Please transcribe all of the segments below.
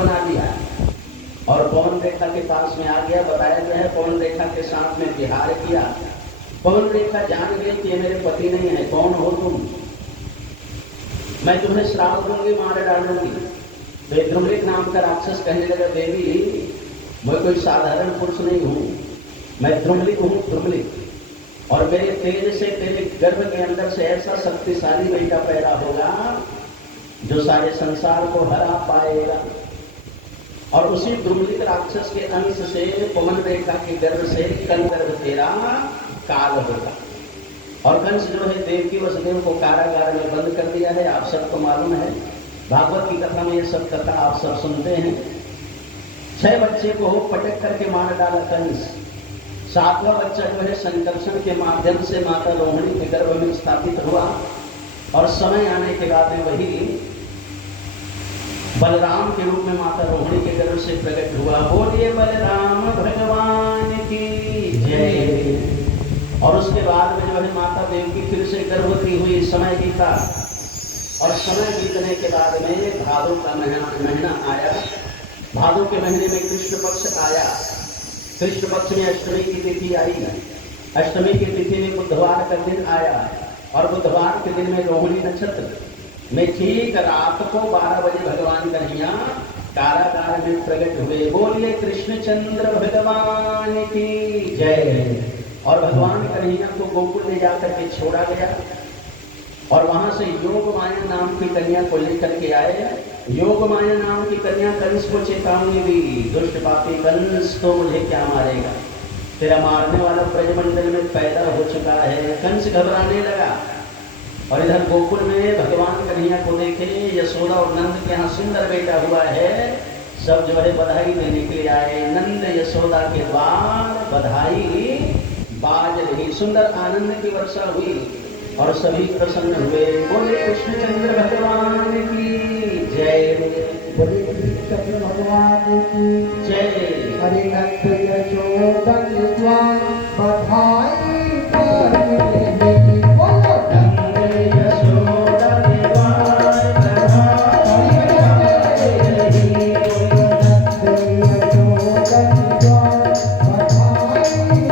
बना लिया और पवन रेखा के पास में आ गया। बताया गया है पवन रेखा के साथ में विहार किया। पवन रेखा जान गई कि ये मेरे पति नहीं है। कौन हो तुम? मैं तुम्हें श्राप दूंगी, मार डालूंगी। तो द्रुमलिक नाम का राक्षस कहने लगा, देवी मैं कोई साधारण पुरुष नहीं हूँ, मैं द्रुमलिक हूँ, द्रुमलिक। और मेरे तेज से तेरे गर्भ के अंदर से ऐसा शक्तिशाली बेटा पैदा होगा जो सारे संसार को हरा पाएगा। और उसी द्रुमलिक राक्षस के अंश से पवन रेखा के गर्भ से कल गर्भ तेरा काल होगा। और कंस जो है देवकी वसुदेव को कारागार में बंद कर दिया है। आप सबको मालूम है, भागवत की कथा में ये सब कथा आप सब सुनते हैं। 6 बच्चे को पटक करके मार डाला कंस। 7वां बच्चा जो है संकर्षण के माध्यम से माता रोहिणी के गर्भ में स्थापित हुआ। और समय आने के बाद में वही बलराम के रूप में माता रोहिणी के गर्भ से प्रकट हुआ। बोलिए बलराम भगवान की जय। और उसके बाद में जो है माता देवकी फिर से गर्भवती हुई। समय बीता और समय बीतने के बाद में भादों का महीना आया। भादों के महीने में कृष्ण पक्ष आया। कृष्ण पक्ष में अष्टमी की तिथि आई। अष्टमी की तिथि में बुधवार का दिन आया। और बुधवार के दिन में रोहिणी नक्षत्र में ठीक रात को 12 बजे भगवान कन्हैया कारागार में प्रकट हुए। बोलिए कृष्णचंद्र भगवान की जय। और भगवान कन्हैया को गोकुल ले जाकर के छोड़ा गया और वहां से योग माया नाम की कन्या को लेकर के आए। योग माया नाम की कन्या कंस को चेतावनी दी, दुष्ट पापी कंस तो मुझे क्या मारेगा, तेरा मारने वाला ब्रजमंडल में पैदा हो चुका है। कंस घबराने लगा। और इधर गोकुल में भगवान कन्हैया को देखे यशोदा और नंद के यहाँ सुंदर बेटा हुआ है। सब जो है बधाई देने के लिए आए। नंद यशोदा के द्वार बधाई बाज रही, सुंदर आनंद की वर्षा हुई और सभी प्रसन्न हुए। बोले कृष्णचंद्र भगवान की जय। बोले कृष्णचंद्र भगवान की जय। हरे नंद यशोदा के द्वार बधाई बाज रही। बोलो नंद यशोदा के द्वार बधाई बाज रही। नंद यशोदा के द्वार बधाई बाज रही।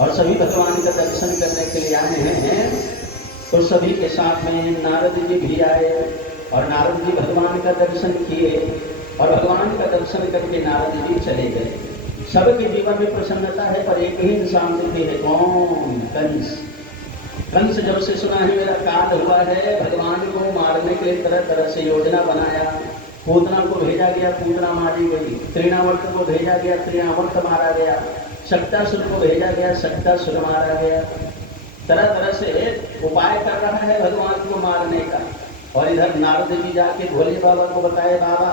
और सभी भगवान का दर्शन करने के लिए आए हैं। तो सभी के साथ में नारद जी भी आए और नारद जी भगवान का दर्शन किए और भगवान का दर्शन करके नारद जी चले गए। सबके जीवन में प्रसन्नता है, पर एक ही इंसान दुखी है। कौन? कंस। कंस जब से सुना है मेरा काल हुआ है, भगवान को मारने के लिए तरह तरह से योजना बनाया। पूतना को भेजा गया, पूतना मारी गई। तृणावर्त को भेजा गया, तृणावर्त मारा गया। शक्तासुर को भेजा गया, शक्तासुर मारा गया। तरह तरह से उपाय कर रहा है भगवान को मारने का। और इधर नारद जी जाके भोले बाबा को बताए, बाबा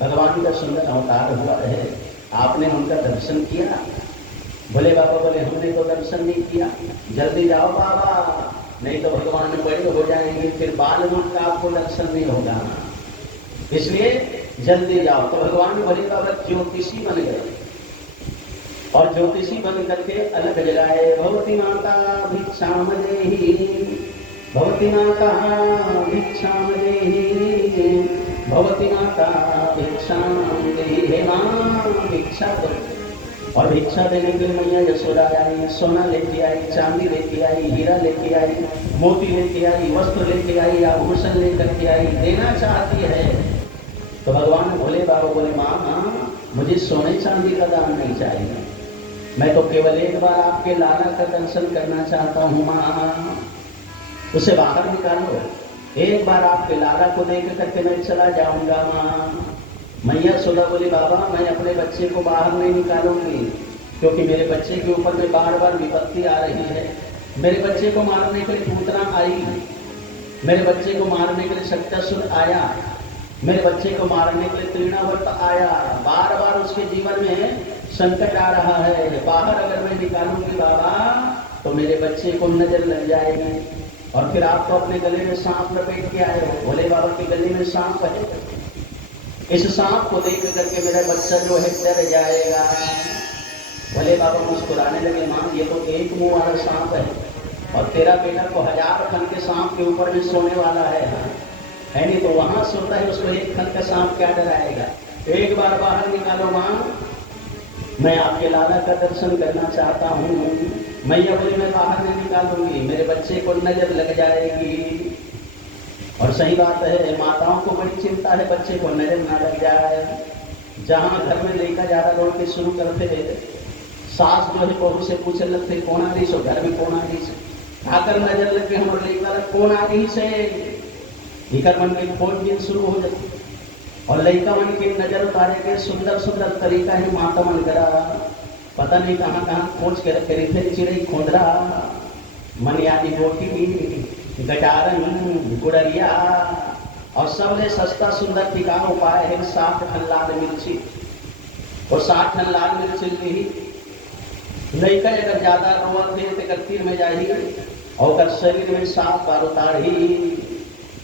भगवान का सुंदर अवतार हुआ है, आपने उनका दर्शन किया? भोले बाबा बोले हमने तो दर्शन नहीं किया। जल्दी जाओ बाबा, नहीं तो भगवान बड़े हो जाएंगे, फिर बाल रूप का आपको दर्शन नहीं होगा, इसलिए जल्दी जाओ। तो भगवान भोले बाबा ज्योतिषी बन गए और ज्योतिषी बन करके अलग जगाए। भगवती माता भिक्षाम देहि, भगवती माता भिक्षाम देहि, भगवती माता भिक्षाम देहि, हे मां भिक्षा दो। और भिक्षा देने के लिए मैया यशोदा आई, सोना लेके आई, चांदी लेके आई, हीरा लेके आई, मोती लेके आई, वस्त्र लेके आई, आभूषण लेकर के आई, देना चाहती है। तो भगवान भोले बाबा बोले, माँ मुझे सोने चांदी का दान नहीं चाहिए, मैं तो केवल एक बार आपके लाला का दर्शन करना चाहता हूँ। माँ उसे बाहर निकालो, एक बार आपके लाला को देख करके मैं चला जाऊंगा। माँ मैया यशोदा बोली, बाबा मैं अपने बच्चे को बाहर नहीं निकालूंगी, क्योंकि मेरे बच्चे के ऊपर में बार बार विपत्ति आ रही है। मेरे बच्चे को मारने के लिए पूतना आई, मेरे बच्चे को मारने के लिए शक्तासुर आया, मेरे बच्चे को मारने के लिए तृणावर्त आया। बार बार उसके जीवन में संकट आ रहा है। बाहर अगर मैं निकालूंगी बाबा तो मेरे बच्चे को नजर लग जाएगी। और फिर आप तो अपने गले में सांप लपेट के आए हो, भोले बाबा के गले में सांप है, इस सांप को देख करके मेरा बच्चा जो है डर जाएगा। भोले बाबा मुस्कुराने लगे, माँ ये तो एक मुंह वाला सांप है और तेरा बेटा तो 1000 खन के सांप के ऊपर भी सोने वाला है नहीं तो वहां सोता है, उसको एक खन का सांप क्या डराएगा। एक बार बाहर निकालो माँ, मैं आपके लाला का दर्शन करना चाहता हूँ। मैया बोली मैं बाहर नहीं निकालूंगी, मेरे बच्चे को नजर लग जाएगी। और सही बात है, माताओं को बड़ी चिंता है बच्चे को नजर ना लग जाए। जहाँ घर में लेकर ज्यादा दौड़ के शुरू करते, सास जो है बहू से पूछने लगते कौन आ रही सो, घर में कौन आ रही से, खाकर नजर लग के हम लेकर कौन आ रही से, लेकर मन में खोज दिन शुरू हो जाती। और लड़का मन की नजर उतारे के सुंदर सुंदर तरीका ही माता मन करा, पता नहीं कहाँ कहाँ खोज के रखे थे, चिड़ई खोदरा, मनियादी बोटी, गटारन, गुड़रिया और सबसे सस्ता सुंदर टिकाऊ उपाय है 60 ठन लाल मिर्ची। और 60 ठन लाल मिर्ची ली लड़का अगर ज्यादा रोवत है तो तीर में जाही और शरीर में 7 बार उतारी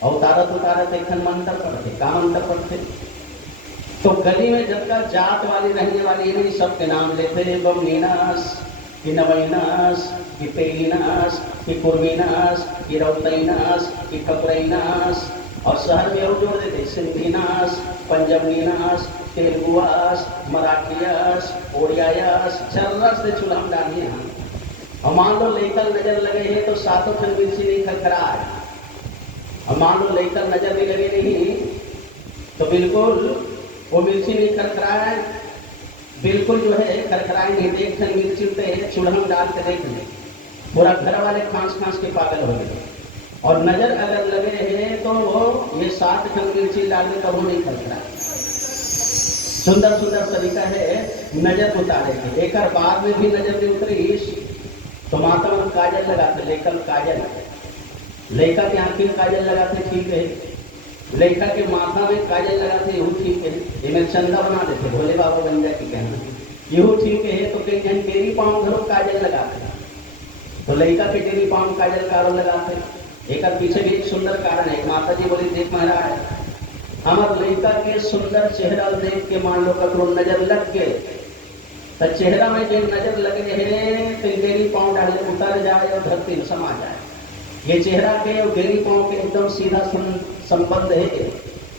और उतारत एक मंत्र पढ़ते, का मंत्र पढ़ते। तो गली में जब तक जात वाली रहने वाली नहीं सबके नाम लेते हैं, बमीनास कि नवैनास कि तेलीनास कि पूर्वीनास कि रौतैनास कि कपरैनास। और शहर में और जोड़ देते सिंधीनास, पंजाबीनास, तेलुगुआस, मराठियास, ओडियास, चर्रस से चुलम डालिए हम। और मान लो लेकर नजर लगे हैं तो 7 ठन मिर्ची नहीं खरखरा है। और मान लो लेकर नजर भी लगे नहीं तो बिल्कुल वो मिर्ची नहीं खरखराए, बिल्कुल जो है खरखराए नहीं, देख कर मिर्ची पे चूल्हा में डाल के देख ले, पूरा घर वाले खांस खांस के पागल हो गए। और नजर अगर लगे रहे तो वो ये 7 खंड मिर्ची डाल के कभी नहीं खरखराए। सुंदर सुंदर तरीका है नजर उतारे के। एक बाद में भी नजर नहीं उतरी तो माता मन काजल लगाते, लेकर काजल, लेखा के आंखी में काजल लगाते ठीक है, लेखा के माथा में काजल लगाते वो ठीक है, इन्हें चंदा बना देते, भोले बाबा बन जाए की कहना यू ठीक है। तो कहीं कहीं डेरी पाँव घरों काजल लगाते, तो लेखा के डेरी पाँव काजल कारो लगाते। एक पीछे भी एक सुंदर कारण है। माता जी बोली देख महाराज, हमार लड़का के सुंदर चेहरा देख के मान लो ककरो नजर लग गए तो चेहरा में जो नजर लगे है तो डेरी पाँव डाले उतर जाए और धरती में समा जाए। ये चेहरा के और डेरी पाँव के एकदम सीधा संबंध है।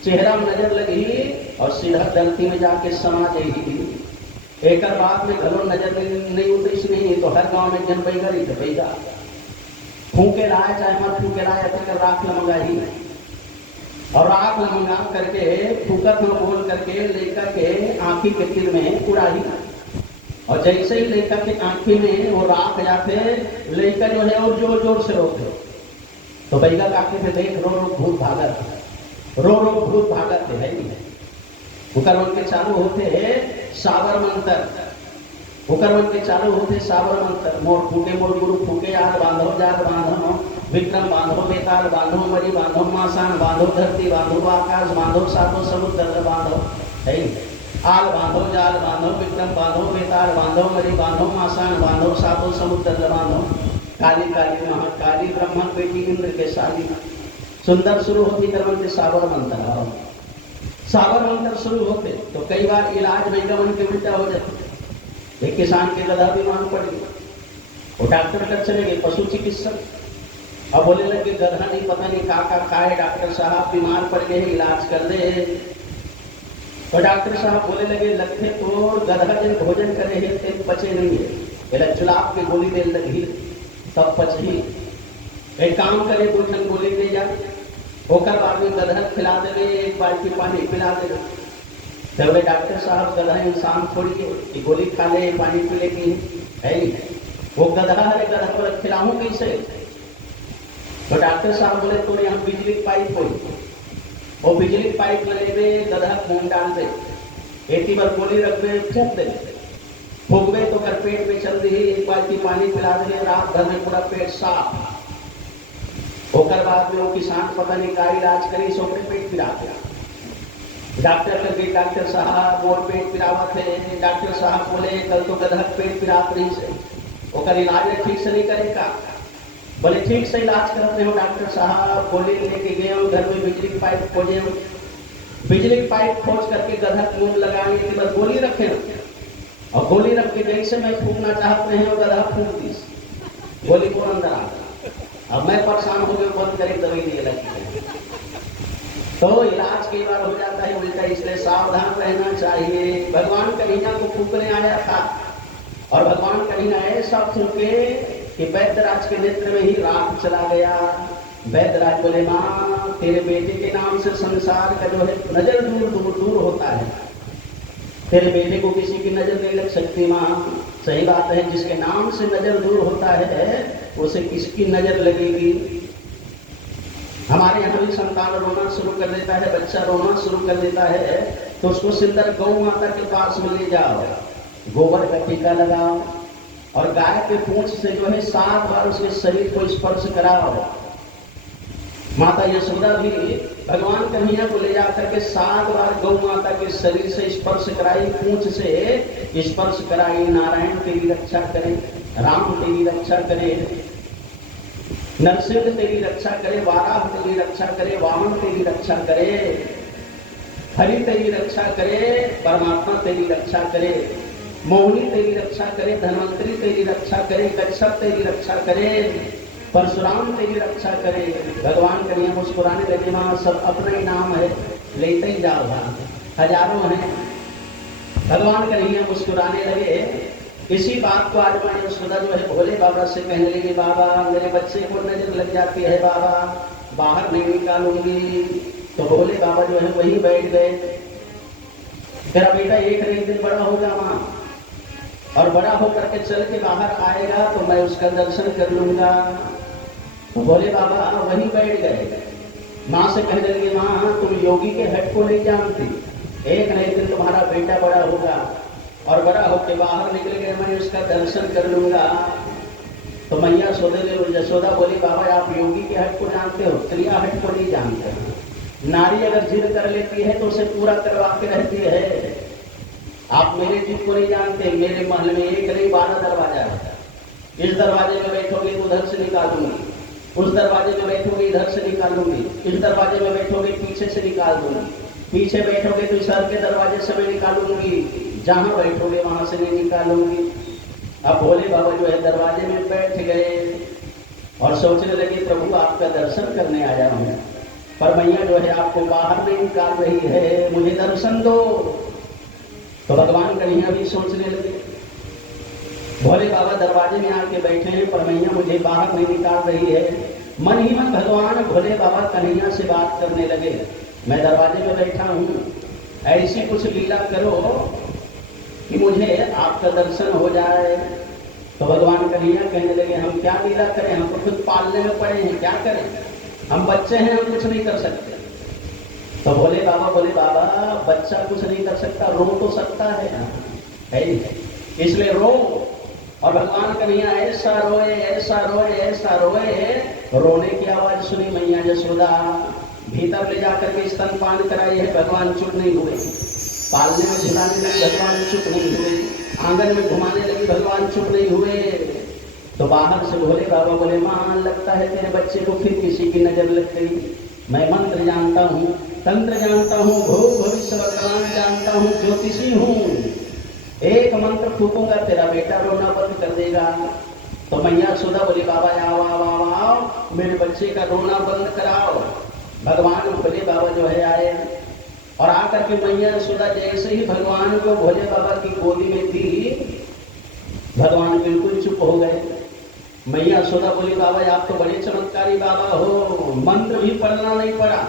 चेहरा में नजर लगी और सीधा धरती में जाके समा जाएगी। एक बात में घरों नजर नहीं उतरी नहीं तो हर गांव में जन बैगा ही तो बैगा फूके लाए, चाहे मत फूके लाए, अपने राख लमंगा ही और राख लमंगा करके फूकत में बोल करके लेकर के आंखी के तीर में उड़ाही। और जैसे ही लेकर के आंखी में वो राख जाते लेकर जो है और जोर जोर से रोकते तो बैगा काके से देख रो रो भूत भागत, रो रो भूत भागत है नहीं है। उकरवन के चालू होते साबर मंत्र, उकरवन के चालू होते साबर मंत्र। मोर फूके मोर गुरु फूके यार बांधो जार बांधो, विक्रम बांधो बेताल बांधो, मरी बांधो मासान बांधो, धरती बांधो आकाश बांधो, सातों समुद्र बांधो है। आल बांधो जाल बांधो, विक्रम बांधो बेताल बांधो, मरी बांधो मासान बांधो, सातों समुद्र बांधो। काली काली महाकाली ब्रह्मा बेटी इंद्र के शादी। सुंदर शुरू होती कर्मन के साबर मंत्र। साबर मंत्र शुरू होते तो कई बार इलाज वैगमन के उल्टा हो जाते। एक किसान के गधा बीमार पड़ गया, वो डॉक्टर तक चले गए, पशु चिकित्सक। अब बोले लगे गधा नहीं पता नहीं का खाए, डॉक्टर साहब बीमार पड़ गए इलाज कर दे। तो डॉक्टर साहब बोले लगे लगते तो गधा जब भोजन करे है तेल पचे नहीं है, जुलाब के गोली दे लगी तब पची। एक काम करे गोठन गोली दे जा होकर बाद में गधा खिला दे, एक बाल्टी पानी पिला दे। तो बोले डॉक्टर साहब गधा इंसान छोड़िए कि गोली खा ले पानी पी लेगी है नहीं। वो गधा है, गधा को खिलाऊं कैसे? तो डॉक्टर साहब बोले तो यहाँ बिजली पाइप हो, वो बिजली पाइप लगे गधा खून डाल दे, एक ही बार गोली रख दे फेंक दे, फूक दे तो कर पेट में चल दी, एक बाल्टी पानी पिला दे, रात भर में पूरा पेट साफ। होकर बाद में वो किसान पता नहीं का इलाज करी, सोपड़े पेट पिला दिया। डॉक्टर लगे डॉक्टर साहब वो पेट पिलावत है। डॉक्टर साहब बोले कल तो गधा पेट पिलात रही से, ओकर इलाज ठीक से नहीं करेगा। बोले ठीक से इलाज करते हो डॉक्टर साहब। गोली लेके गए घर में बिजली की पाइप खोजे, बिजली की पाइप खोज करके गधा मुंह लगाने के बाद गोली रखे और गोली रख के जैसे मैं फूकना चाहते हैं गधा फूक दी, गोली को अंदर आ गया। अब मैं परेशान हो गया, बंद करे दवाई नहीं लगी। तो इलाज कई बार हो जाता है उल्टा, इसलिए सावधान रहना चाहिए। भगवान कन्हैया को फूकने आया था और भगवान कन्हैया ऐसा फूके कि वैद्यराज के नेत्र में ही राख चला गया। वैद्यराज बोले माँ तेरे बेटे के नाम से संसार का जो है नजर दूर दूर दूर होता है, तेरे बेटे को किसी की नजर नहीं लग सकती माँ। सही बात है, जिसके नाम से नजर दूर होता है उसे किसकी नजर लगेगी। हमारे यहाँ भी संतान रोना शुरू कर देता है, बच्चा रोना शुरू कर देता है तो उसको सुंदर गौ माता के पास में ले जाओ, गोबर का टीका लगाओ और गाय के पूंछ से जो है 7 बार उसके शरीर को स्पर्श कराओ। माता यशोदा भी भगवान कन्हैया को ले जाकर के 7 बार गौ माता के शरीर से स्पर्श कराई, पूंछ से स्पर्श कराई। नारायण तेरी रक्षा करे, राम तेरी रक्षा करे, नरसिंह तेरी रक्षा करे, वाराह तेरी रक्षा करे, वामन तेरी रक्षा करे, हरि तेरी रक्षा करे, परमात्मा तेरी रक्षा करे, मोहिनी तेरी रक्षा करे, धन्वंतरी तेरी रक्षा करे, कच्छप तेरी रक्षा करे, परशुराम तेरी रक्षा करे। भगवान कन्हैया मुस्कुराने लगे, माँ सब अपना ही नाम है लेते ही जाओ, हजारों हैं। भगवान कन्हैया मुस्कुराने लगे। इसी बात को आज माँ यशोदा जो है भोले बाबा से कहने लगी, बाबा मेरे बच्चे को नजर लग जाती है बाबा, बाहर नहीं निकालूंगी। तो भोले बाबा जो है वहीं बैठ गए तेरा बेटा एक न एक दिन बड़ा होगा माँ, और बड़ा होकर के चल के बाहर आएगा तो मैं उसका दर्शन कर लूंगा। तो बोले बाबा वहीं बैठ गए। माँ से कहने लगे माँ तुम योगी के हट को नहीं जानती, एक न एक दिन तुम्हारा बेटा बड़ा होगा और बड़ा होकर बाहर निकलेगा, मैं उसका दर्शन कर लूंगा। तो मैया यशोदा बोली बाबा आप योगी के हट को जानते हो, क्रिया हट को नहीं जानते। नारी अगर जिद कर लेती है तो उसे पूरा करवा के रहती है। आप मेरे जिद को नहीं जानते, मेरे महल में एक नहीं 12 दरवाजा है। इस दरवाजे में बैठोगे तो उधर से निकालूंगी, उस दरवाजे में बैठोगे इधर से निकालूंगी, इस दरवाजे में बैठोगे पीछे से निकाल दूंगी, पीछे बैठोगे तो इस के दरवाजे से मैं निकालूंगी, जहां बैठोगे वहां से नहीं निकालूंगी। अब भोले बाबा जो है दरवाजे में बैठ गए और सोचने लगे प्रभु आपका दर्शन करने आया हूं, पर मैया जो है आपको बाहर नहीं निकाल रही है, मुझे दर्शन दो। तो भगवान कन्हैया भी सोचने लगे, भोले बाबा दरवाजे में आके बैठे हैं पर मैया मुझे बाहर नहीं निकाल रही है। मन ही मन भगवान भोले बाबा कन्हैया से बात करने लगे, मैं दरवाजे में बैठा हूँ, ऐसी कुछ लीला करो कि मुझे आपका दर्शन हो जाए। तो भगवान कन्हैया कहने लगे हम क्या लीला करें, हम तो खुद पालने में पड़े हैं, क्या करें, हम बच्चे हैं, हम कुछ नहीं कर सकते। तो भोले बाबा बच्चा कुछ नहीं कर सकता, रो तो सकता है इसलिए रो। और भगवान कन्हैया ऐसा रोए ऐसा रोए ऐसा रोए, रोने की आवाज सुनी मैया यशोदा भीतर ले जाकर के स्तनपान कराई है, भगवान चुप नहीं हुए। पालने में झुलाने लगे, भगवान चुप नहीं हुए। आंगन में घुमाने लगी, भगवान चुप नहीं हुए। तो बाहर से भोले बाबा बोले मां लगता है तेरे बच्चे को फिर किसी की नजर लग गई। मैं मंत्र जानता हूँ, तंत्र जानता हूँ, भूत भविष्य वर्तमान जानता हूँ, ज्योतिषी हूँ, एक मंत्र फूकूंगा तेरा बेटा रोना बंद कर देगा। तो मैया यशोदा बोली बाबा आओ आओ आओ आओ मेरे बच्चे का रोना बंद कराओ। भगवान भोले बाबा जो है आए और आकर के मैया यशोदा जैसे ही भगवान को भोले बाबा की गोदी में दी, भगवान बिल्कुल चुप हो गए। मैया यशोदा बोली बाबा आप तो बड़े चमत्कारी बाबा हो, मंत्र भी पढ़ना नहीं पड़ा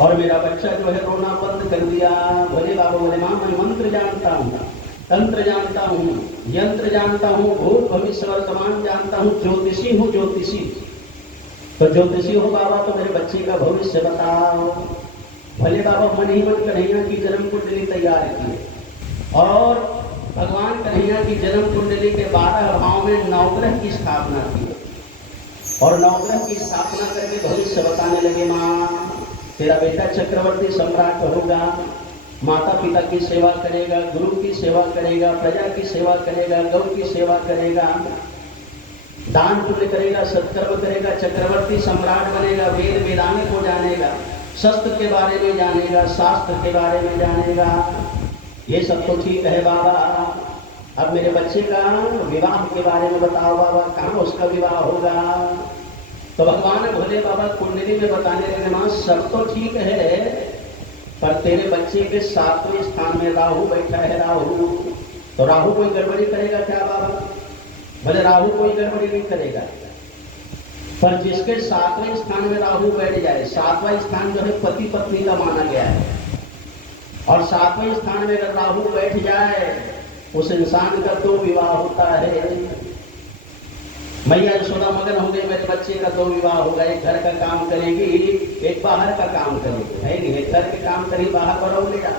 और मेरा बच्चा जो है रोना बंद कर दिया। भोले बाबा बोले मां मैं मंत्र जानता हूँ, तंत्र जानता हूँ, यंत्र जानता हूँ, भूत भविष्य वर्तमान जानता हूँ, ज्योतिषी हूँ ज्योतिषी। तो ज्योतिषी हो बाबा तो मेरे बच्चे का भविष्य बताओ। भोले बाबा मन ही मन कन्हैया की जन्म कुंडली तैयार की और भगवान कन्हैया की जन्म कुंडली के 12 भाव में नवग्रह की स्थापना की और नवग्रह की स्थापना करके भविष्य बताने लगे मां तेरा बेटा चक्रवर्ती सम्राट होगा, माता पिता की सेवा करेगा, गुरु की सेवा करेगा, प्रजा की सेवा करेगा, गौ की सेवा करेगा, दान पुण्य करेगा, सत्कर्म करेगा, चक्रवर्ती सम्राट बनेगा, वेद वेदांग को जानेगा, शस्त्र के बारे में जानेगा, शास्त्र के बारे में जानेगा। ये सब तो ठीक है बाबा, अब मेरे बच्चे का विवाह के बारे में बताओ बाबा, कहाँ उसका विवाह होगा। तो भगवान भोले बाबा कुंडली में बताने लगे मां सब तो ठीक है पर तेरे बच्चे के 7वें स्थान में राहु बैठा है। राहु तो राहु कोई गड़बड़ी करेगा क्या बाबा? भले राहु कोई गड़बड़ी नहीं करेगा, पर जिसके 7वें स्थान में राहु बैठ जाए, 7वां स्थान जो है पति पत्नी का माना गया है, और 7वें स्थान में अगर राहु बैठ जाए उस इंसान का 2 विवाह होता है। मैया यशोदा मगन हो गई, मेरे बच्चे का 2 विवाह होगा, एक घर का काम करेगी, एक बाहर का काम करेगी, है नहीं, एक घर के काम करेगी बाहर बढ़ो ले जा,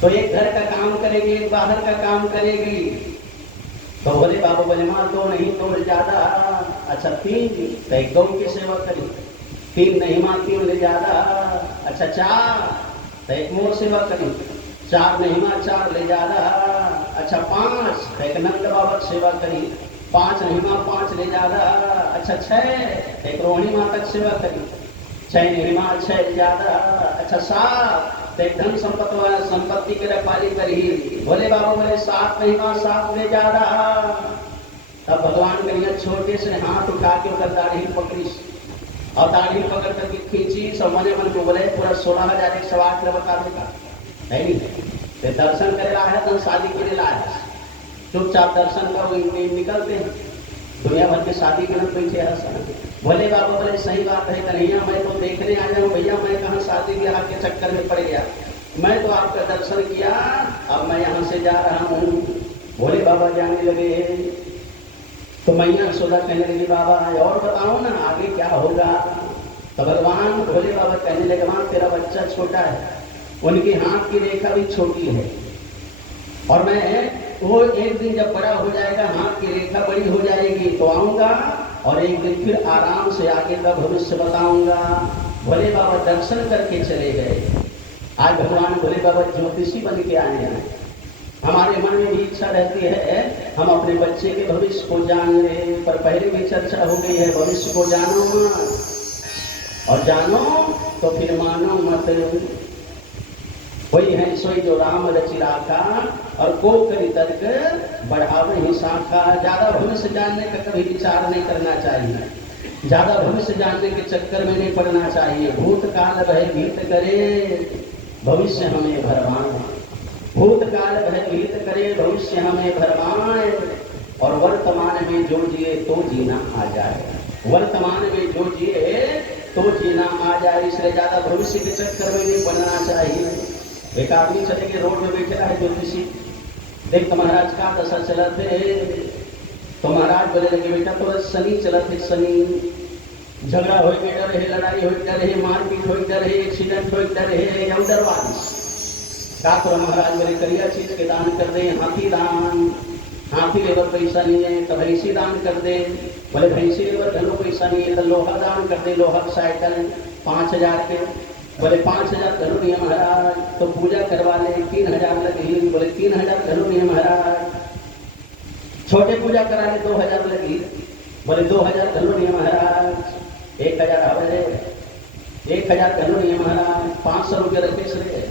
तो एक घर का काम करेगी एक बाहर का काम करेगी। तो बोले बाबा बोले मां 2 नहीं 2 ज्यादा, अच्छा 3, तो एक गौ की सेवा करी, 3 नहीं मां 3 ज्यादा, अच्छा 4, तो एक मोर सेवा करी, 4 नहीं मां 4 ले ज्यादा, अच्छा 5, तो एक नंद बाबा सेवा करी, 5 नहीं मां 5 ले ज्यादा, अच्छा 6, एक रोहिणी माता की सेवा करी, 6 नहीं मां 6 ले ज्यादा, अच्छा 7, तो एक धन संपत्ति की रखवाली करी। बोले बाबा बोले 7 नहीं मां 7 ले ज्यादा। तब भगवान कन्हैया छोटे से हाथ उठा के उधर दाढ़ी पकड़ी और दाढ़ी पकड़ करके खींची, सब मने मन को बोले पूरा 16,108 बता देगा, है नहीं, तो दर्शन करे रहा है तो शादी के लिए लाया, चुपचाप दर्शन का निकलते हैं, दुनिया भर के शादी के लिए बैठे हैं। बोले बाबा बोले सही बात है कन्हैया, मैं तो देखने आया हूँ भैया, मैं कहाँ शादी ब्याह के चक्कर में पड़ गया, मैं तो आपका दर्शन किया, अब मैं यहाँ से जा रहा हूँ। भोले बाबा जाने लगे तो मैया यशोदा कहने लगी बाबा और बताओ ना आगे क्या होगा। तो भगवान भोले बाबा कहने लगे वहां तेरा बच्चा छोटा है, उनके हाथ की रेखा भी छोटी है, और मैं वो एक दिन जब बड़ा हो जाएगा, हाथ की रेखा बड़ी हो जाएगी तो आऊंगा और एक दिन फिर आराम से आगे का भविष्य बताऊंगा। भोले बाबा दर्शन करके चले गए। आज भगवान भोले बाबा ज्योतिषी बन के आए हैं। हमारे मन में भी इच्छा रहती है हम अपने बच्चे के भविष्य को जान ले, पर पहले भी चर्चा हो गई है भविष्य को जानो मत, और जानो तो फिर मानो मत। वही है सोई जो राम रचि राखा, और को करी तर्क बढ़ावे ही शाखा। ज्यादा भविष्य जानने का कभी विचार नहीं करना चाहिए, ज्यादा भविष्य जानने के चक्कर में नहीं पड़ना चाहिए। भूतकाल भय भीत करे भविष्य हमें भरवाए, भूतकाल भय भीत करे भविष्य हमें भरवाए, और वर्तमान में जो जिए तो जीना आ जाए, वर्तमान में जो जिए तो जीना आ जाए। इसलिए ज्यादा भविष्य के चक्कर में नहीं पड़ना चाहिए। एक आदमी चले के रोड में बैठा है ज्योतिषी, देख तो महाराज का दशा चलत है, तो महाराज बोले लगे बेटा तो शनि चलत है, शनि झगड़ा हो डर है, लड़ाई हो डर है, मारपीट हो डर है, एक्सीडेंट हो डर है, या डरवादी का। तो महाराज बोले करिया चीज के दान कर दे, हाथी दान, हाथी लेवर पैसा नहीं है तो भैंसी दान कर दे। बोले भैंसी लेवर घरों पैसा नहीं है तो लोहा दान कर दे, लोहा साइकिल 5000 के। बोले 5000 घरों नहीं है महाराज तो पूजा करवा ले, 3000 लगी। बोले 3000 घरों नहीं है महाराज, छोटे पूजा करा ले 2000 लगी। बोले 2000 घरों नहीं है महाराज, 1000 हवे, 1000 घरों नहीं है महाराज, 500 रुपये रखे सरे।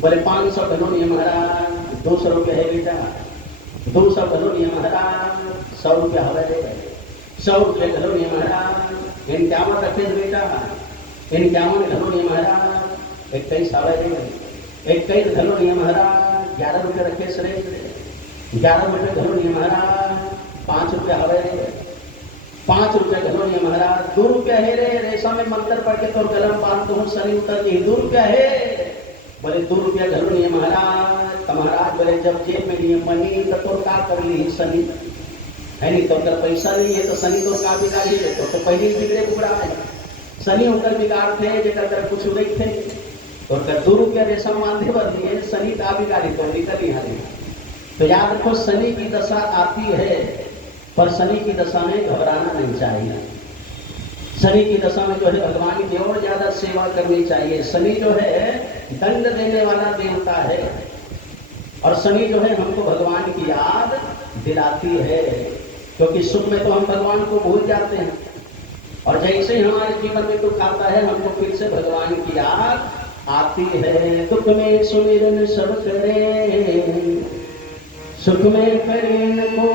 बोले 500 घरों नहीं है महाराज, 200 रुपये है बेटा, 200 घरों नहीं है महाराज, 100 रुपये हवे, 100 रुपये घरों नहीं है महाराज, 51 रखे बेटा, 51 घरों नहीं है महाराज, 21 हवे, 21 घरों नहीं है महाराज, 11 रुपये रखे सरे, 11 रुपये घरों नहीं है महाराज, 5 रुपये हवे, 5 रुपये घरों नहीं है महाराज, 2 रुपया है रे, रेशा में मंत्र पढ़ के तो गलम बांध तो शनि उतर के 2 रुपया है। बोले 2 रुपया घरों नहीं है महाराज। तो महाराज बोले जब जेब में नहीं मनी तो का कर ली शनि है, नहीं तो अगर पैसा नहीं है तो शनि तो का बिगाड़ ही देते तो पहले बिगड़े बुगड़ा है। शनि उतर बिगाड़ थे जब कुछ उड़े थे तो 2 रुपया रेशा बांधे बर दिए, शनि का बिगाड़ी तो निकल ही हारे। तो याद रखो शनि की दशा आती है, पर शनि की दशा में घबराना नहीं चाहिए। शनि की दशा में जो है भगवान की और ज्यादा सेवा करनी चाहिए। शनि जो है दंड देने वाला देवता है, और शनि जो है हमको भगवान की याद दिलाती है, क्योंकि सुख में तो हम भगवान को भूल जाते हैं, और जैसे ही हमारे जीवन में दुख आता है हमको फिर से भगवान की याद आती है। दुख में सुमिरन सब करे, सुख में करें को,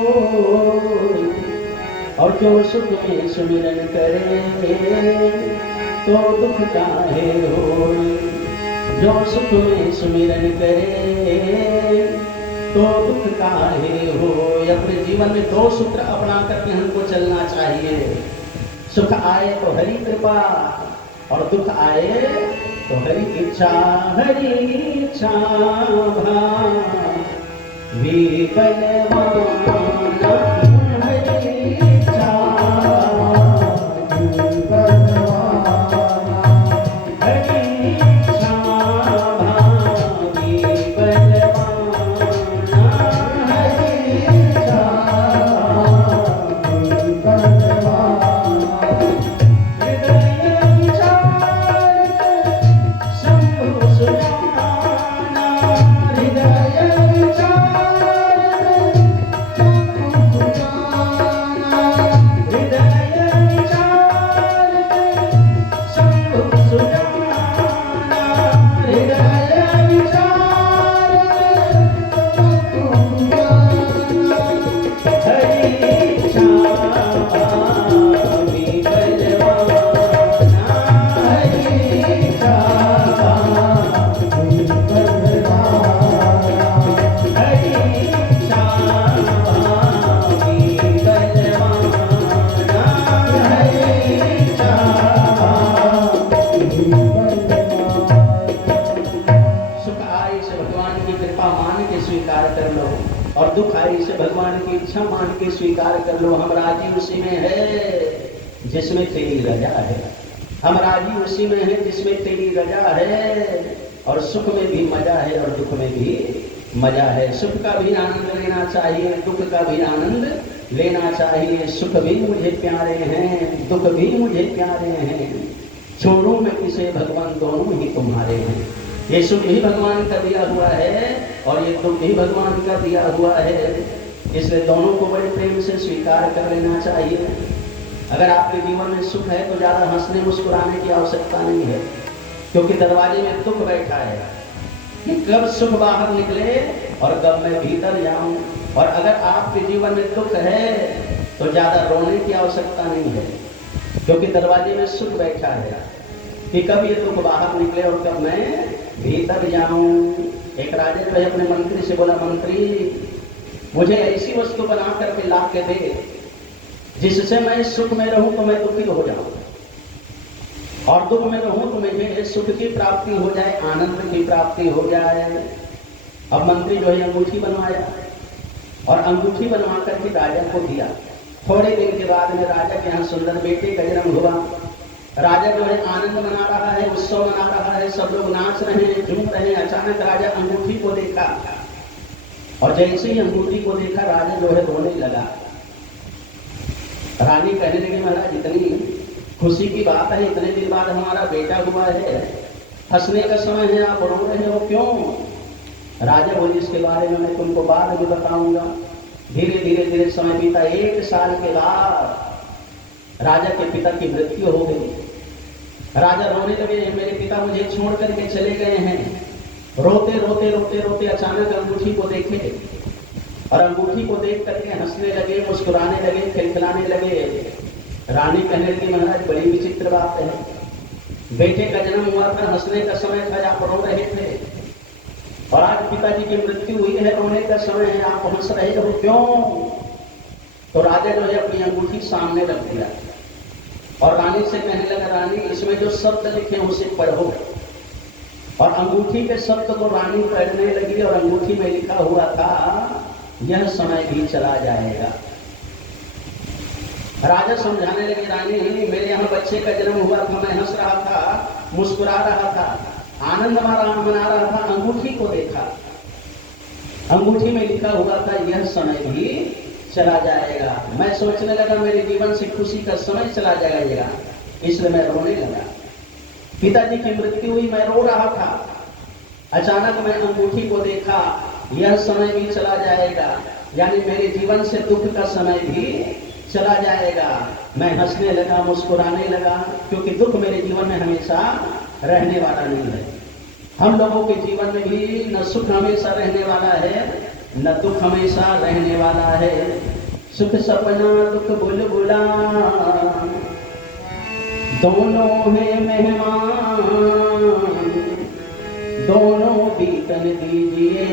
और जो सुख में सुमिरन करे तो दुख काहे होए। जो सुख में सुमिरन करे तो दुख काहे होए। अपने जीवन में 2 सूत्र अपना करके हमको चलना चाहिए। सुख आए तो हरि कृपा, और दुख आए तो हरि इच्छा। हरि इच्छा भगवान की कृपा मान के स्वीकार कर लो, और दुख आई से भगवान की इच्छा मान के स्वीकार कर लो। हम राजी उसी में है जिसमें तेरी रजा है, हम राजी उसी में है जिसमें तेरी रजा है। और सुख में भी मजा है और दुख में भी मजा है। सुख का भी आनंद लेना चाहिए, दुख का भी आनंद लेना चाहिए। सुख भी मुझे प्यारे हैं, दुख भी मुझे प्यारे हैं, छोड़ूं मैं किसे भगवान दोनों ही तुम्हारे हैं। ये सुख भी भगवान का दिया हुआ है और ये दुख भी भगवान का दिया हुआ है, इसलिए दोनों को बड़े प्रेम से स्वीकार कर लेना चाहिए। अगर आपके जीवन में सुख है तो ज़्यादा हंसने मुस्कुराने की आवश्यकता नहीं है, क्योंकि दरवाजे में दुख बैठा है कि कब सुख बाहर निकले और कब मैं भीतर जाऊं। और अगर आपके जीवन में दुख है तो ज़्यादा रोने की आवश्यकता नहीं है, क्योंकि दरवाजे में सुख बैठा है कि कब ये दुख बाहर निकले और कब मैं भीतर जाऊं। एक राजा जो है अपने मंत्री से बोला, मंत्री मुझे ऐसी वस्तु बना करके ला के दे जिससे मैं सुख में रहूं तो मैं दुखी हो जाऊं, और दुख में रहूं तो मुझे सुख की प्राप्ति हो जाए, आनंद की प्राप्ति हो जाए। अब मंत्री जो है अंगूठी बनवाया और अंगूठी बनवा करके राजा को दिया। थोड़े दिन के बाद में राजा के यहाँ सुंदर बेटे का जन्म हुआ। राजा जो है आनंद मना रहा है, उत्सव मना रहा है, सब लोग नाच रहे हैं, झूम रहे हैं। अचानक राजा अंगूठी को देखा और जैसे ही अंगूठी को देखा राजा जो है रोने लगा। रानी कहने लगी, महाराज इतनी खुशी की बात है, इतने दिन बाद हमारा बेटा हुआ है, हंसने का समय है, आप रो रहे हो क्यों? राजा बोले, इसके बारे में मैं तुमको बाद में बताऊंगा। धीरे धीरे धीरे समय बीता। 1 साल के बाद राजा के पिता की मृत्यु हो गई। राजा रोने लगे, मेरे पिता मुझे छोड़ करके चले गए हैं। रोते रोते रोते रोते अचानक अंगूठी को देखे और अंगूठी को देख करके हंसने लगे, मुस्कुराने लगे, खिलखिलाने लगे। रानी कहने लगी, महाराज बड़ी विचित्र बात है, बेटे का जन्म हुआ था, हंसने का समय था, आप रो रहे थे, और आज पिताजी की मृत्यु हुई है, रोने का समय है, आप हंस रहे हो क्यों? तो राजा जो है अपनी अंगूठी सामने रख दिया और रानी से कहने लगा, रानी इसमें जो शब्द लिखे उसे पढ़ो। और अंगूठी के शब्द को रानी पढ़ने लगी और अंगूठी में लिखा हुआ था, यह समय भी चला जाएगा। राजा समझाने लगे, रानी मेरे यहाँ बच्चे का जन्म हुआ था, मैं हंस रहा था, मुस्कुरा रहा था, आनंद मना रहा था, अंगूठी को देखा, अंगूठी में लिखा हुआ था यह समय भी चला जाएगा। मैं सोचने लगा मेरे जीवन से खुशी का समय चला जाएगा, इसलिए मैं रोने लगा। पिताजी की मृत्यु हुई, मैं रो रहा था, अचानक मैं अंगूठी को देखा, यह समय भी चला जाएगा, यानी मेरे जीवन से दुख का समय भी चला जाएगा। मैं हंसने लगा, मुस्कुराने लगा, क्योंकि दुख मेरे जीवन में हमेशा रहने वाला नहीं है। हम लोगों के जीवन में भी न सुख हमेशा रहने वाला है, न दुख हमेशा रहने वाला है। सुख सपना दुख बुलबुला दोनों है मेहमान, दोनों बीतन दीजिए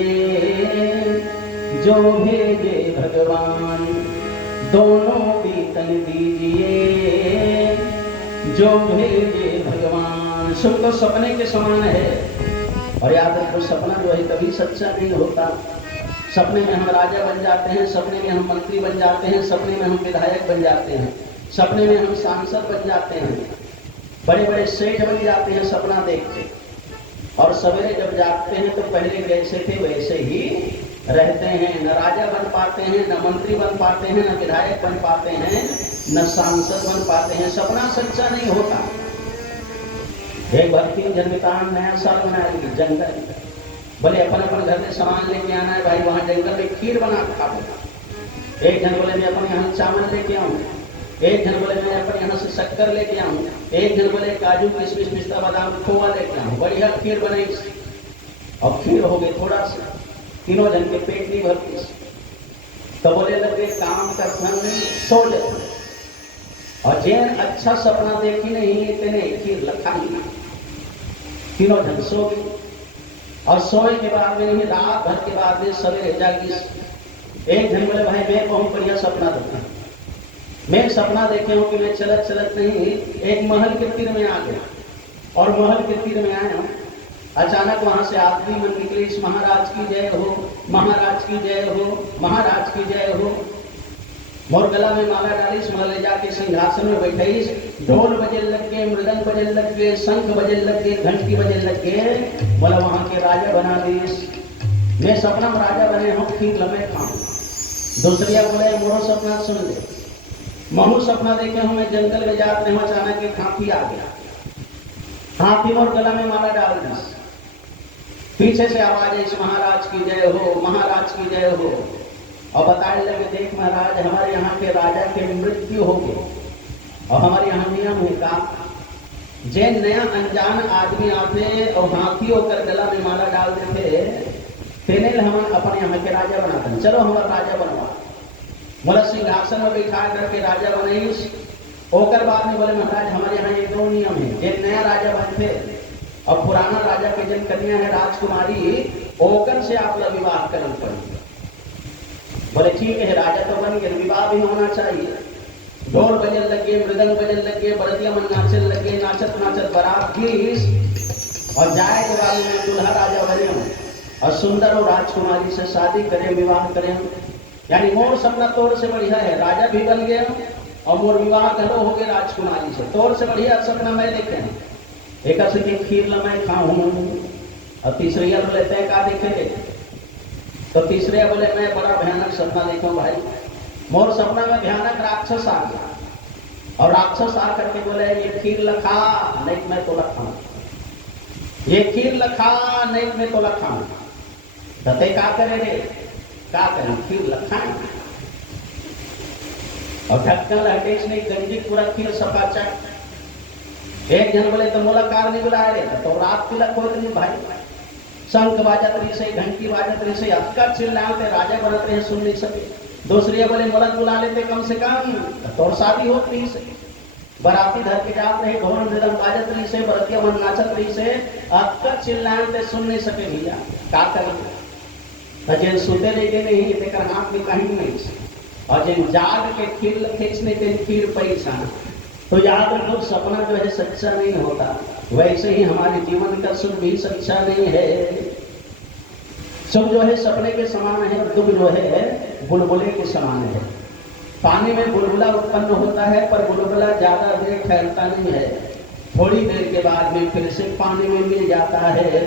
जो भेजे भगवान, दोनों बीतन दीजिए जो भेजे भगवान। सुख तो सपने के समान है, और याद रखो सपना जो है कभी सच्चा नहीं होता। सपने में हम राजा बन जाते हैं, सपने में हम मंत्री बन जाते हैं, सपने में हम विधायक बन जाते हैं, सपने में हम सांसद बन जाते हैं, बड़े बड़े सेठ बन जाते हैं सपना देख के। और सवेरे जब जागते हैं तो पहले जैसे थे वैसे ही रहते हैं। न राजा बन पाते हैं, न मंत्री बन पाते हैं, न विधायक बन पाते हैं, न सांसद बन पाते हैं। सपना सच्चा नहीं होता। एक भक्ति जन्मतान नया साल मनाएगी, जंगल बोले अपन अपन घर में सामान लेके आना है भाई, वहां जंगल में खीर बना खा दो। एक जन बोले मैं अपने यहाँ चावल लेके आऊँ, एक जन बोले मैं अपने यहाँ से शक्कर लेके आऊँ, एक जन बोले काजू किशमिश पिस्ता बादाम खोआ लेके आऊँ, बढ़िया खीर बनेगी। और खीर हो गई थोड़ा सा, तीनों जन के पेट नहीं भरती। तो बोले लगे काम करता नहीं, सो जाते। और जैन अच्छा सपना देखी नहीं इतने खीर लखा ही, तीनों जन सो गए। और सोए के बाद में रात भर के बाद में सवेरे जागी। एक जन बोले भाई मैं बहुत बढ़िया सपना देखा, मैं सपना देखे हूँ कि मैं चलत चलत नहीं एक महल के तीर में आ गया, और महल के तीर में आया हूँ। अचानक वहां से आदमी मन निकले, इस महाराज की जय हो, महाराज की जय हो, महाराज की जय हो। मोर गला में माला डाली, मोला ले जाके सिंहासन में बैठाईस। ढोल बजे लग गए, मृदंग बजे लग गए, शंख बजे लग गए, घंटी बजे लग गए। बोला वहां के राजा बना दीस। मैं सपना में राजा बने हूँ, खीर लमे खाऊं। दूसरिया बोले मोरो सपना सुन ले। महू सपना देखे हूं, मैं जंगल में जाते हूँ, अचानक एक हाथी आ गया। हाथी मोर गला में माला डाल दी। पीछे से आवाज है, इस महाराज की जय हो, महाराज की जय हो। और बताने लगे, देख महाराज, हमारे यहाँ के राजा के मृत्यु हो गए और हमारे यहाँ नियम है का जे नया अनजान आदमी आते और हाथी होकर गला में माला डाल देते, तेने हम अपने यहाँ के राजा बनाते। चलो हमारा राजा बनवा। बोला सिंहासन में बैठा करके राजा बनाईस। ओकर बाद में बोले महाराज, हमारे यहाँ ये दो नियम है, जे नया राजा बनते और पुराना राजा के जन कन्या है राजकुमारी, ओकर से आप लोग विवाह करना पड़ेगा। बोले ठीक है, राजा तो बन गए, विवाह भी होना चाहिए। ढोल बजन लगे, मृदंग बजन लगे, बरतिया मन नाचन लगे, नाचत नाचत बारात की और जाए के बाद में दूल्हा राजा बने और सुंदर और राजकुमारी से शादी करें, विवाह करें। यानी मोर सपना तोड़ से बढ़िया है, राजा भी बन गया और मोर विवाह घलो हो गए राजकुमारी से। तोड़ से बढ़िया सपना मैं देखे एक से खीर लमाई खाऊं। और तीसरी बोले तय का देखे, तो तीसरे बोले मैं बड़ा भयानक सपना देखा भाई। मोर सपना में भयानक राक्षस आ गया और राक्षस आ करके बोले ये खीर लखा, नहीं मैं तो लखाऊं, ये खीर लखा, नहीं मैं तो लखाऊं। तते का करे रे, का करें, खीर लखाएं और ढक्कन हटेश नहीं, गंजी पूरा खीर सपाचक। एक जन बोले तो मुलाकार नहीं बुलाया रे, तो रात तिलक हो नहीं भाई। शंख बाजत रही से, घंटी बाजत रही से, अक्का चिल्लाते, राजा बनत रहे, सुन नहीं सके। दूसरी बोले मुरत बुला लेते कम से कम, तो शादी होत रही से। बराती धर के जात रहे, ढोल मृदंग बाजत रही से, बरतिया मन नाचत रही से, अक्का चिल्लाते, सुन नहीं सके भैया। का करें, जिन सुते नहीं देकर हाथ में कहीं नहीं, और जिन जाग के खीर खींचने के खीर पैसा। तो याद रखो, सपना जो है सच्चा नहीं होता, वैसे ही हमारे जीवन का सुख भी सच्चा नहीं है। सुख जो है सपने के समान है, दुख जो है बुलबुले के समान है। पानी में बुलबुला उत्पन्न होता है, पर बुलबुला ज्यादा देर ठहरता नहीं है, थोड़ी देर के बाद में फिर से पानी में मिल जाता है।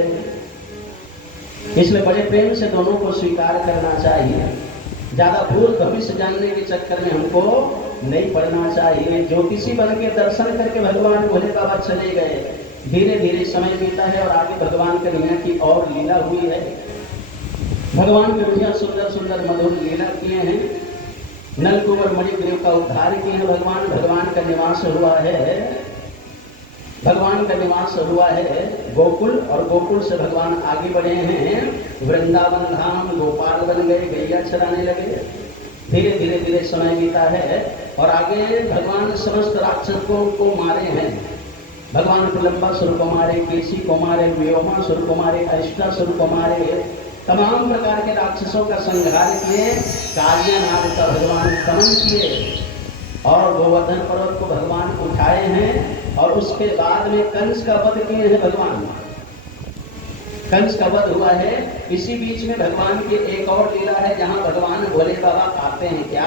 इसलिए बड़े प्रेम से दोनों को स्वीकार करना चाहिए। ज्यादा भूल भविष्य जानने के चक्कर में हमको नहीं पड़ना चाहिए। ज्योतिषी बन के दर्शन करके भगवान भोले बाबा चले गए, धीरे धीरे समय बीता है और आगे भगवान कन्हैया की और लीला हुई है। भगवान कन्हैया सुंदर सुंदर मधुर लीला किए हैं, नलकुबर मणिग्रीव का उद्धार किए हैं। भगवान का निवास हुआ है, भगवान का निवास हुआ है गोकुल, और गोकुल से भगवान आगे बढ़े हैं वृंदावन धाम, गोपाल बन गए, गैया चराने लगे। धीरे धीरे धीरे समय बीता है और आगे भगवान समस्त राक्षसों को मारे हैं। भगवान प्रलंबासुर को मारे, केसी को मारे, व्योमासुर को मारे, अष्टासुर को मारे, तमाम प्रकार के राक्षसों का संहार किए। कालिया नाग का भगवान दमन किए और गोवर्धन पर्वत को भगवान उठाए हैं। और उसके बाद में कंस का वध किए हैं भगवान। कंस का वध हुआ है। इसी बीच में भगवान की एक और लीला है, जहां भगवान भोले बाबा आते हैं। क्या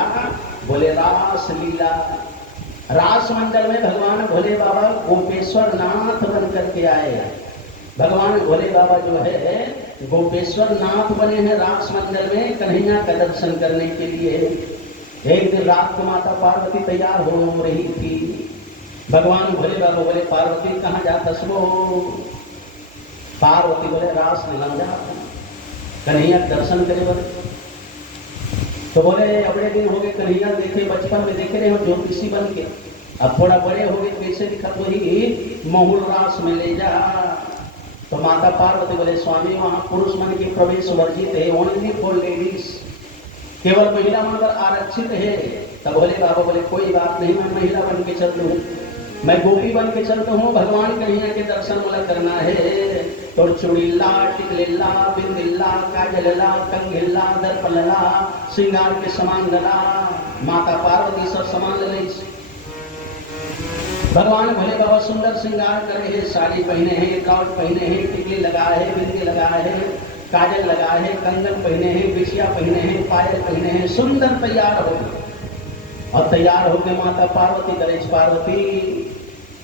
बोले, रास लीला। रास मंडल में भगवान भोले बाबा गोपेश्वर नाथ बन करके आए। भगवान भोले बाबा जो है गोपेश्वर नाथ बने हैं रास मंडल में, कन्हैया का दर्शन करने के लिए। एक दिन रात को माता पार्वती तैयार हो रही थी। भगवान भोले बाबा बोले, पार्वती कहाँ जाता सो? पार्वती बोले, रास लीला जा, कन्हैया दर्शन करे बोले। तो बोले अबड़े दिन हो गए कन्हैया देखे, बचपन में देखे रहे हो ज्योतिषी बन के, अब थोड़ा बड़े हो गए, कैसे दिखत वही महुल रास में ले जा। तो माता पार्वती बोले, स्वामी वहां पुरुष मन की प्रवेश वर्जित है, ओनली फॉर लेडीज, केवल महिला मन आरक्षित है। तब भोले बाबा बोले, कोई बात नहीं, मैं महिला बन के चलता हूँ, मैं गोपी बन के चलता हूँ, भगवान कन्हैया के दर्शन मुझे करना है। तो चुड़िल्ला, टिकलिल्ला, बिंदिल्ला, काजलला, कंघिल्ला, दर्पलला, श्रृंगार के सामान लला, माता पार्वती सब सामान ले। भगवान भोले बाबा सुंदर श्रृंगार करे हैं, साड़ी पहने हैं, लौट पहने हैं, टिकली लगाए हैं, बिंदी लगाए हैं, काजल लगाए हैं, कंगन पहने हैं, बिछिया पहने हैं, पायल पहने हैं, सुंदर तैयार हो गए। और तैयार होकर माता पार्वती गणेश पार्वती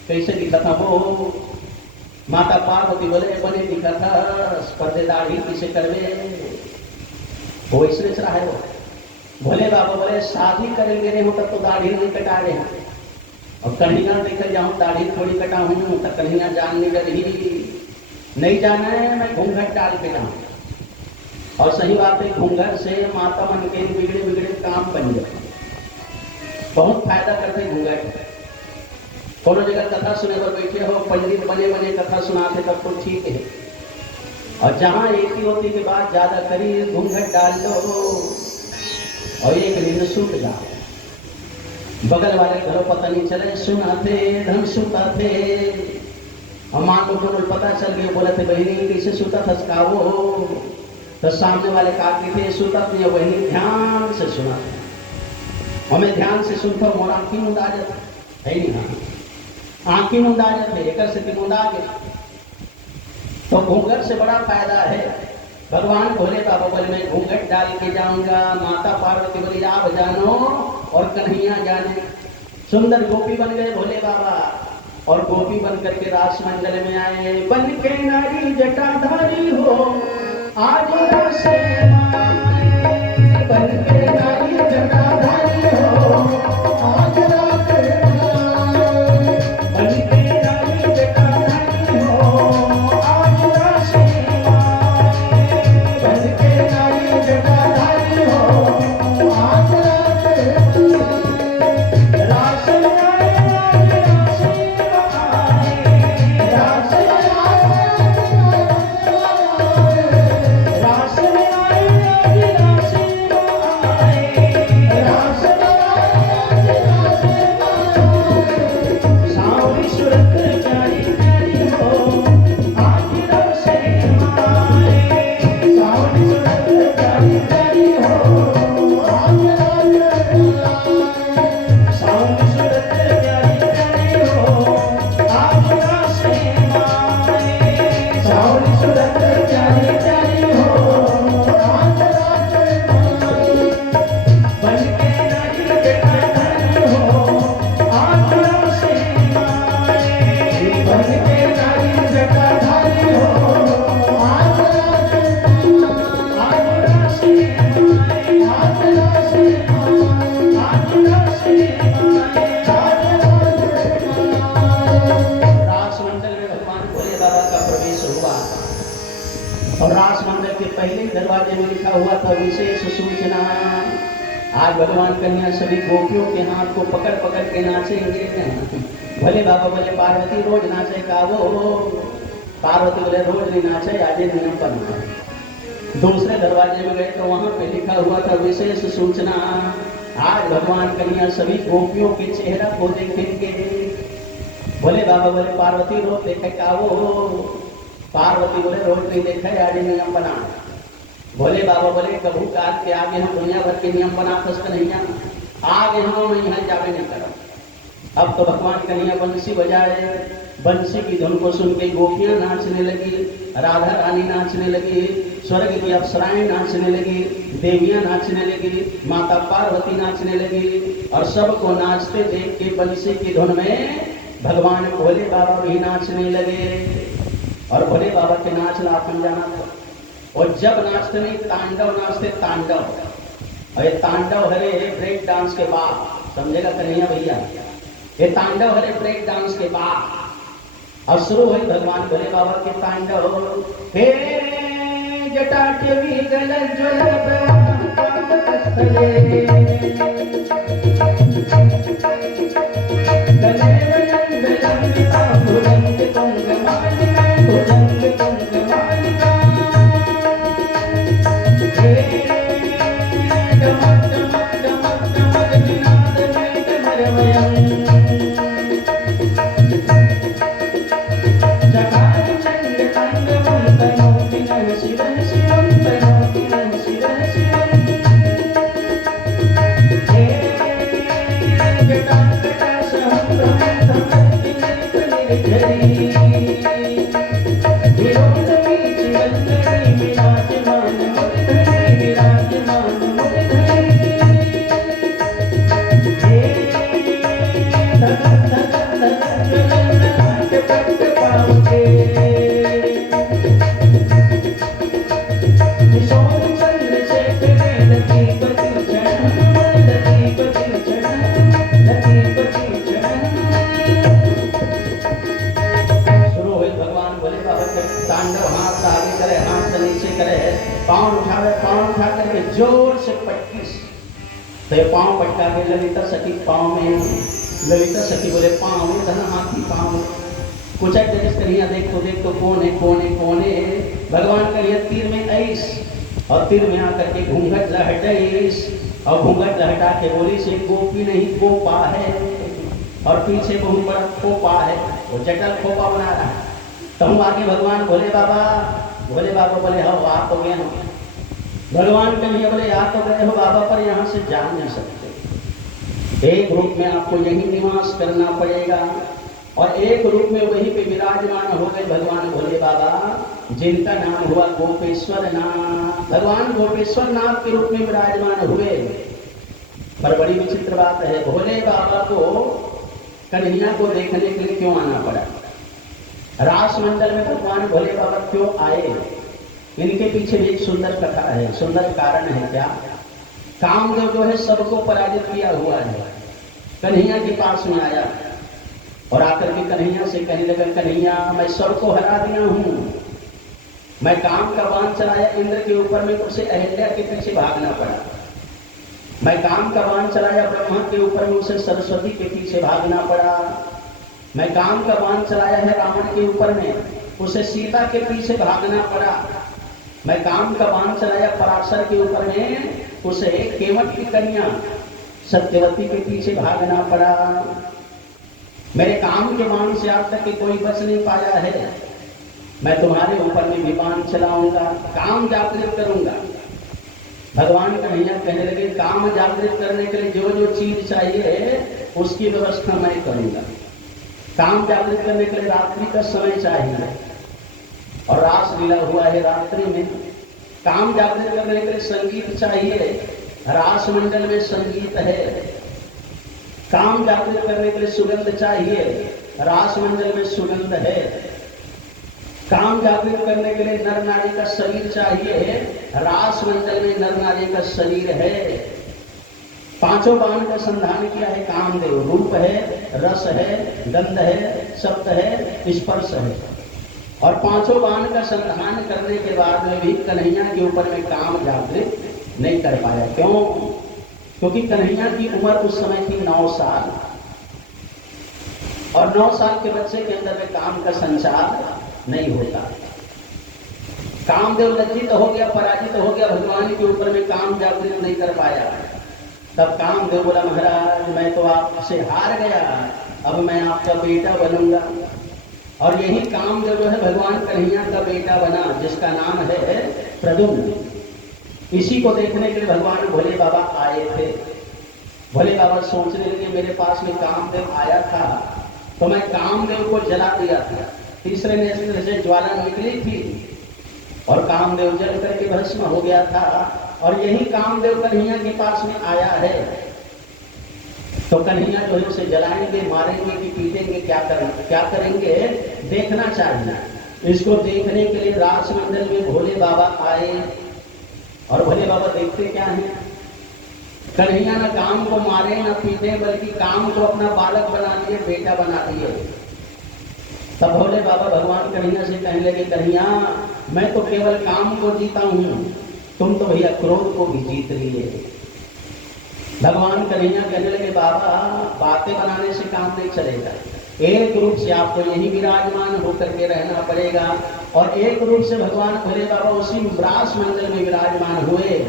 कैसे दिखा था वो? माता पार्वती बोले बने दिखा था, पर्देदार ही किसे करवे, वो इसलिए चला है वो। भोले बाबा बोले शादी करेंगे नहीं तब तो दाढ़ी नहीं कटा रहे हैं, और कन्हैया लेकर जाऊं दाढ़ी थोड़ी कटाऊं तो कन्हैया जानने लगी नहीं जाना है, मैं घूंघट डाल के जाऊं। और सही बात है, घूंघट से माता मन के बिगड़े बिगड़े काम बन जाते, बहुत फायदा करते घूंघट। कोनो जगह कथा सुने पर बैठे हो, पंडित बने बने कथा सुनाते तब तो ठीक है, और जहां एक ही होती के बाद ज्यादा करी घूंघट डाल लो और एक दिन सूट जाओ। बगल वाले घरों पता नहीं चले, सुना थे धन सुता थे, और माँ को तो पता चल गया, बोले थे बहनी कैसे सुता था सकाओ, तो सामने वाले काकी थे सुता थे, बहनी ध्यान से सुना, हमें ध्यान से सुनता मोर आंखी मुंदा जाते है नहीं, हाँ आंखी मुंदा जाते एक से मुंदा गए। तो घूंघट से बड़ा फायदा है। भगवान भोले बाबा बोले मैं घूंघट डाल के जाऊंगा, माता पार्वती बोली आप जानो और कन्हैया जाने। सुंदर गोपी बन गए भोले बाबा, और गोपी बन करके रास मंडल में आए। बन के नारी जटाधारी हो आज रासे माए, बन के नारी जटाधारी हो आज रासे माए, बन के नारी जटाधारी हो आज रासे माए, बन के नारी जटाधारी हो आज रासे माए। रास और रास मंदिर के पहले दरवाजे में लिखा हुआ था विशेष सूचना, आज भगवान कन्या सभी गोपियों के हाथ को पकड़ पकड़ के नाचेंगे। भले बाबा बोले पार्वती रोज नाचे का वो, पार्वती बोले रोज नहीं नाचे, आज नियम पर नाचे। दूसरे दरवाजे में गए तो वहां पे लिखा हुआ था विशेष सूचना, आज भगवान कन्या सभी गोपियों के चेहरा को देखेंगे। भोले बाबा बोले पार्वती रोज देखे का वो, पार्वती बोले रोज नहीं देखा, आज नियम बना। भोले बाबा बोले कबू काल के आगे हम दुनिया भर के नियम बना सकते नहीं, आगे हम यहाँ जावे नहीं करो। अब तो भगवान कन्या बंसी बजाए, बंसी की धुन को सुन के गोपियां नाचने लगी, राधा रानी नाचने लगी, स्वर्ग की अप्सराएं नाचने लगी, देवियां नाचने लगी, माता पार्वती नाचने लगी, और सबको नाचते देख के बंसी की धुन में भगवान भोले बाबा भी नाचने लगे। और भोले बाबा के नाच ला अपन जाना था, और जब नाचते नहीं तांडव नाचते, तांडव, और ये तांडव हरे ब्रेक डांस के बाद, समझेगा कन्हैया भैया, ये तांडव हरे ब्रेक डांस के बाद। और शुरू हुई भगवान भोले बाबा के तांडव। हे जटा के भी गल शिव शिव करके जोर से पटकी तो ये पाँव पटका के ललिता सखी पाँव में, ललिता सखी बोले पाँव में धन हाथी पाँव में कुचक जगह करिया देख तो कौन है कौन है कौन है। भगवान करिया तीर में ऐस और तीर में आकर के घूंघट लहटाइस और घूंघट लहटा के बोली से गोपी नहीं गोपा है और पीछे बहुत बड़ा खोपा है, वो जटल खोपा बना रहा है। तो हम आगे भगवान भोले बाबा बोले हो आप तो गए हो। भगवान के लिए बोले आप तो गए हो बाबा पर यहाँ से जा नहीं सकते, एक रूप में आपको यही निवास करना पड़ेगा। और एक रूप में वहीं पे विराजमान हो गए भगवान भोले बाबा, जिनका नाम हुआ गोपेश्वर नाथ। भगवान गोपेश्वर नाथ के रूप में विराजमान हुए। पर बड़ी विचित्र बात है, भोले बाबा को कन्हैया को देखने के लिए क्यों आना पड़ा? रास मंडल में भगवान भोले बाबा क्यों आए? इनके पीछे भी एक सुंदर कथा है, सुंदर कारण है। क्या? कामदेव जो है सबको पराजित किया हुआ है, कन्हैया के पास में आया और आकर के कन्हैया से कहने लगा, कन्हैया मैं सबको हरा दिया हूं, मैं काम का बाण चलाया इंद्र के ऊपर में, उसे अहिल्या के पीछे भागना पड़ा। मैं काम का बाण चलाया ब्रह्मा के ऊपर में, उसे सरस्वती के पीछे भागना पड़ा। मैं काम का बाण चलाया है रावण के ऊपर में, उसे सीता के पीछे भागना पड़ा। मैं काम का बाण चलाया पराशर के ऊपर में, उसे केवट की कन्या सत्यवती के पीछे भागना पड़ा। मेरे काम के बाण से आज तक कोई बच नहीं पाया है। मैं तुम्हारे ऊपर में भी बाण चलाऊंगा, काम जागृत करूंगा। भगवान कन्हैया कहने लगे, काम जागृत करने के लिए जो जो चीज चाहिए उसकी व्यवस्था मैं करूंगा। काम जागृत करने के लिए रात्रि का समय चाहिए और रास लीला हुआ है रात्रि में। काम जागृत करने के लिए संगीत चाहिए, रास मंडल में संगीत है। काम जागृत करने के लिए सुगंध चाहिए, रास मंडल में सुगंध है। काम जागृत करने के लिए नर नारी का शरीर चाहिए, रास मंडल में नर नारी का शरीर है। पांचों बाण का संधान किया है कामदेव, रूप है, रस है, गंध है, शब्द है, स्पर्श है। और पांचों बाण का संधान करने के बाद में भी कन्हैया के ऊपर में काम जागृत नहीं कर पाया। क्यों? क्योंकि कन्हैया की उम्र उस समय थी 9 साल और 9 साल के बच्चे के अंदर में काम का संचार नहीं होता। कामदेव लज्जित हो गया, पराजित हो गया, भगवान के ऊपर में काम जागृत नहीं कर पाया। तब कामदेव बोला, महाराज मैं तो आपसे हार गया, अब मैं आपका बेटा बनूंगा। और यही कामदेव जो है भगवान कन्हैया का बेटा बना, जिसका नाम है प्रद्युम्न। इसी को देखने के लिए भगवान भोले बाबा आए थे। भोले बाबा सोचने लगे, मेरे पास में कामदेव आया था तो मैं कामदेव को जला दिया था, तीसरे नेत्र से ज्वाला निकली थी और कामदेव जल करके भस्म हो गया था। और यही कामदेव कन्हैया के पास में आया है, तो कन्हैया जो है उसे जलाएंगे, मारेंगे कि पीटेंगे, क्या करेंगे देखना चाहिए। इसको देखने के लिए रास मंडल में भोले बाबा आए और भोले बाबा देखते क्या है, कन्हैया न काम को मारे न पीटे, बल्कि काम को अपना बालक बना लिए, बेटा बना लिए। तब भोले बाबा भगवान कन्हैया से कहने लगे, कन्हैया मैं तो केवल काम को जीता हूं, तुम तो भैया क्रोध को भी जीत लिए। भगवान कन्हैया कहने लगे, बाबा बातें बनाने से काम नहीं चलेगा, एक रूप से आपको यही विराजमान होकर के रहना पड़ेगा। और एक रूप से भगवान भोले बाबा उसी रास मंडल में विराजमान हुए,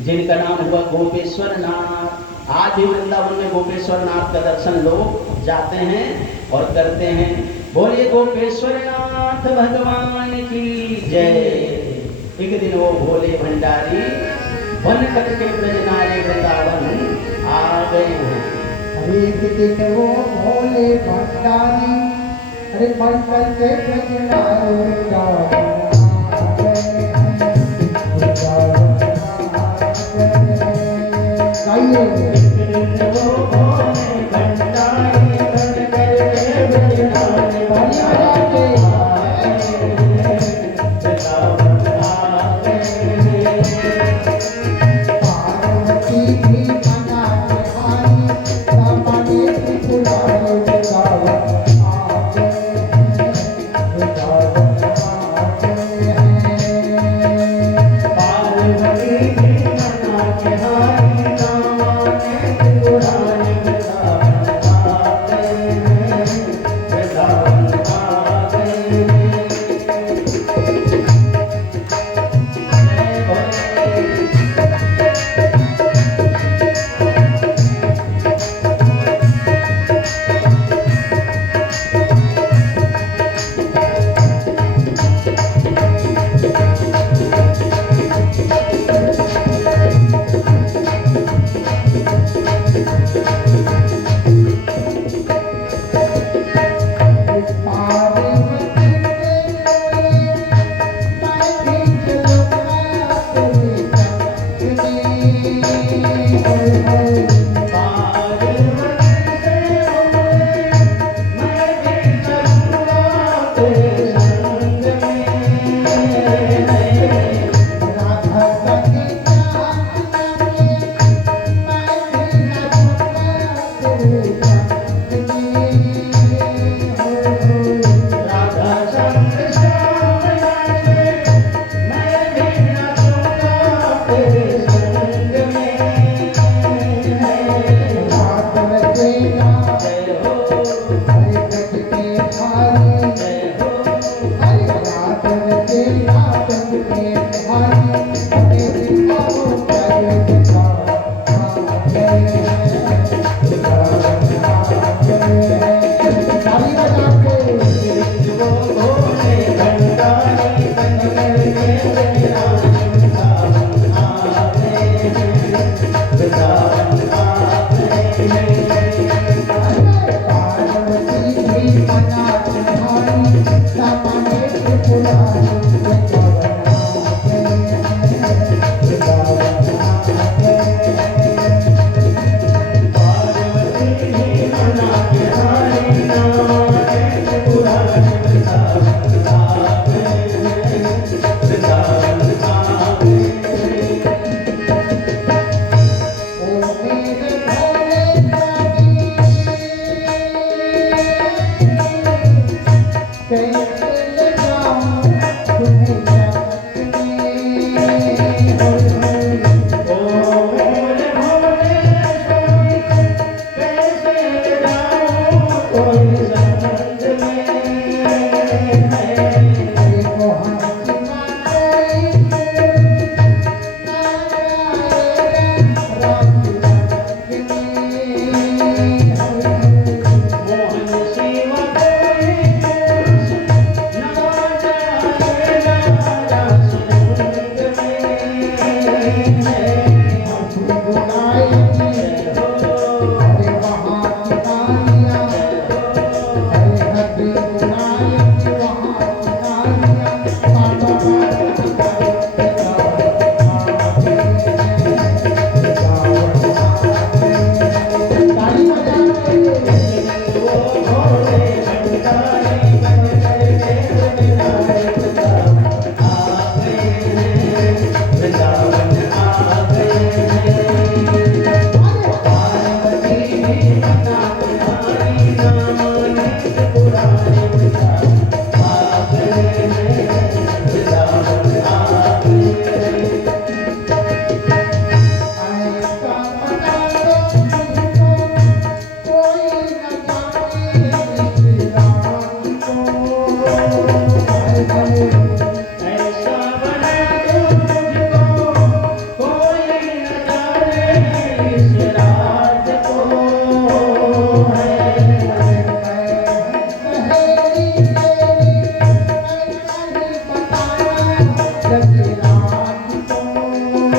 जिनका नाम हुआ गोपेश्वर नाथ। आज भी वृंदावन में गोपेश्वर नाथ का दर्शन लोग जाते हैं और करते हैं। बोलिए गोपेश्वर नाथ भगवान की जय। एक दिन वो भोले भंडारी वन करके ब्रजनारे वृंदावन आ गए हैं। एक दिन वो भोले भंडारी अरे बन करके ब्रजनारे वृंदावन आ गए हैं। पार्वती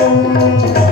Hare